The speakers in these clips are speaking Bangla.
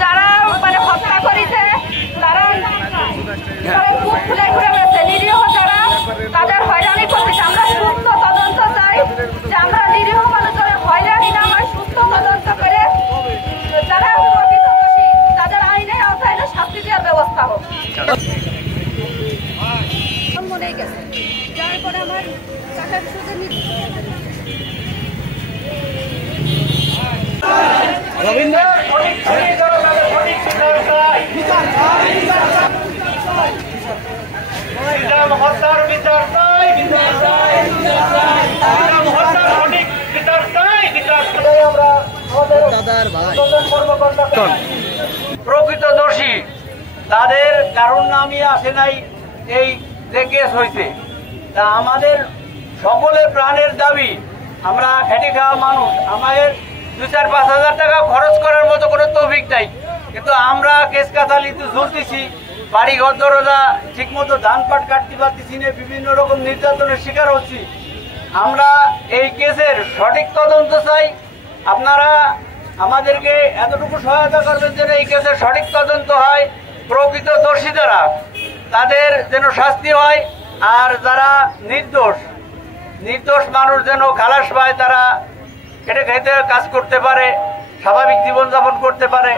যারা মানে হত্যা করেছে তারা মুখ খুলে ঘুরে বেড়াচ্ছে, নিরীহ যারা তাদের হয়রানি করতেছে। আমরা সুস্থ তদন্ত চাই, যে আমরা নিরীহ মানুষের হয়রানি না হয় সুস্থ তদন্ত করে যারা প্রকৃত দোষী তাদের আইনের আওতায় শাস্তি দেওয়ার ব্যবস্থা হোক। মনে গেছে যার পরে আমার টাকার সুযোগ প্রকৃতদর্শী তাদের কারণ নামিয়ে আসে নাই, এই যে কেস হয়েছে। তা আমাদের সকলের প্রাণের দাবি, আমরা খেটে খাওয়া মানুষ, আমাদের 2-4-5 হাজার টাকা খরচ করার মতো কোনো তৌফিক নাই, কিন্তু আমরা কেস কাছালিতে ঝুলতেছি, বাড়ি ঘর দরজা ঠিক মতো ধান পাট কাটতে পারতেছি না, বিভিন্ন রকম নির্যাতনের শিকার হচ্ছি। আমরা এই কেসের সঠিক তদন্ত চাই। আপনারা আমাদেরকে এতটুকু সহায়তা করবেন যেন এই কেসের সঠিক তদন্ত হয়, প্রকৃত দোষী যারা তাদের যেন শাস্তি হয়, আর যারা নির্দোষ মানুষ যেন খালাস পায়, তারা খেটে খেতে কাজ করতে পারে, স্বাভাবিক জীবনযাপন করতে পারে।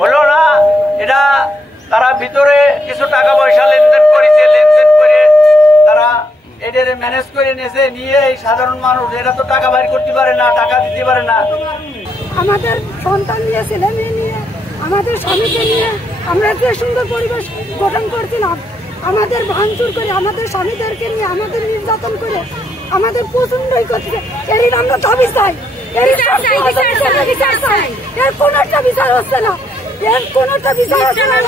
হলো না, এটা তারা ভিতরে কিছু টাকা পয়সা লেনদেন করেছে, লেনদেন করে তারা এদের ম্যানেজ করে নিয়েছে, নিয়ে এই সাধারণ মানুষ এরা তো টাকা বাইর করতে পারে না, টাকা দিতে পারে না। আমাদের সন্তান নিয়ে, ছেলে মেয়ে নিয়ে, আমাদের স্বামীকে নিয়ে আমরা যে সুন্দর পরিবেশ গঠন করছিলাম, আমাদের ভাঙচুর করে, আমাদের স্বামীদেরকে নিয়ে আমাদের নির্যাতন করে আমাদের প্রচন্ডই করছে। এরই আমরা দাবি চাই, এর কোন একটা বিচার হচ্ছে না, এর কোন একটা বিচার হচ্ছে না।